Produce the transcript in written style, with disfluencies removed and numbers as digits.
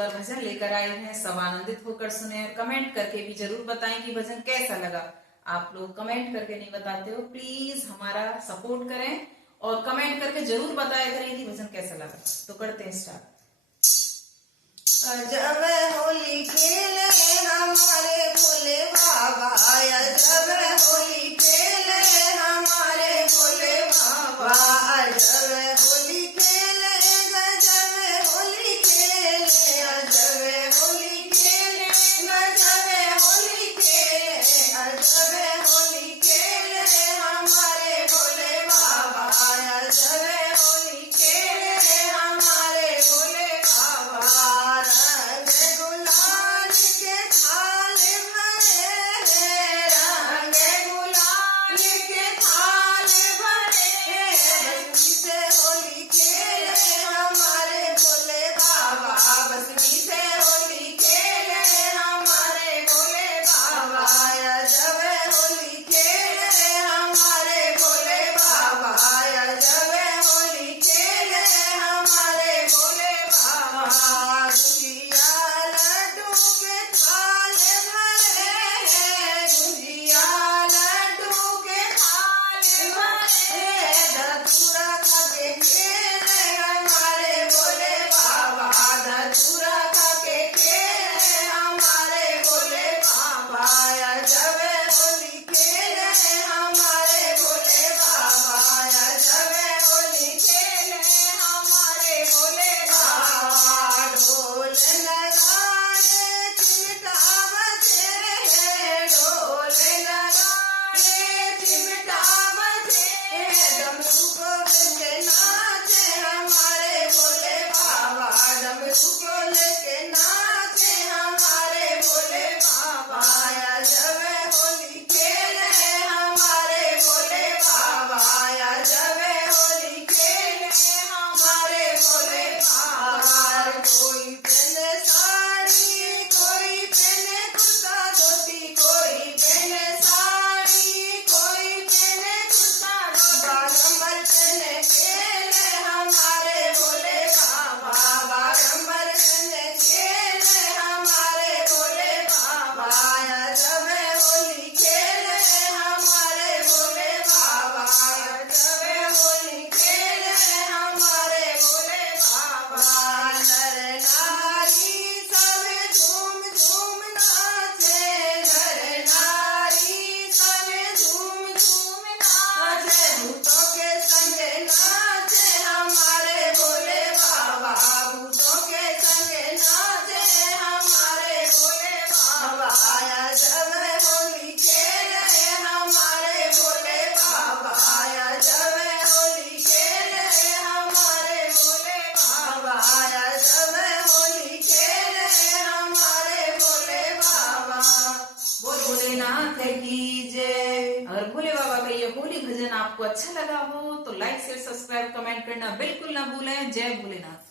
सुंदर भजन लेकर आए हैं, सब आनंदित होकर सुने। कमेंट करके भी जरूर बताएं कि भजन कैसा लगा। आप लोग कमेंट करके नहीं बताते हो, प्लीज हमारा सपोर्ट करें और कमेंट करके जरूर बताया करें कि भजन कैसा लगा। तो करते हैं स्टार्ट। जब होली खेले हमारे भोले बाबा, जब होली खेले हमारे भोले बाबा, जब होली खेले, जब होली खेले, जब होली खेले, जब होली खेले, जब होली खेले हमारे भोले बाबा, जब होली खेले हमारे भोले बाबा। रंग गुलाल के थाल भरे, रंग गुलाल के थाल भरे, बसनी से होली खेले हमारे भोले बाबा, बसनी से होली खेले हमारे भोले बाबा। जब होली खेले हमारे भोले बाबा, जब होली खेले हमारे भोले बाबा। गुजिया लड्डू के थाल भरे, गुजिया लड्डू के थाल भरे, धतूरा खा के खेले हमारे भोले बाबा, धतूरा खा के खेले हमारे भोले बाबा। जब होली खेले हमारे भोले बाबा, जब होली खेले हमारे भोले बाबा। ढोल लगाए चिमटा बजे, ढोल लगाए चिमटा बजे, डमरू को लेके नाचे हमारे भोले बाबा, डमरू को लेके नाचे हमारे भोले बाबा। जब होली खेले हमारे भोले बाबा, जब होली खेले हमारे भोले बाबा। कोई पहने साड़ी, कोई पहने कुर्ता धोती, कोई पहने साड़ी, कोई पहने कुर्ता धोती, बागंबर पहने खेले हमारे भोले बाबा, बागंबर पहने खेले हमारे भोले बाबा। जब होली खेले हमारे भोले बाबा, जब होली खेले हमारे भोले बाबा। नर नारी सब झूम झूम नाचे, नर नारी सब झूम झूम नाचे, भूतों के संगे नाचे हमारे भोले बाबा, भूतों के संगे नाचे हमारे भोले बाबा। जब होली खेले हमारे भोले बाबा, जब होली खेले हमारे भोले बाबा, जब होली खेले हमारे भोले बाबा। बोल भोलेनाथ की जय। अगर भोले बाबा का ये होली भजन आपको अच्छा लगा हो तो लाइक शेयर सब्सक्राइब कमेंट करना बिल्कुल ना भूलें। जय भोलेनाथ।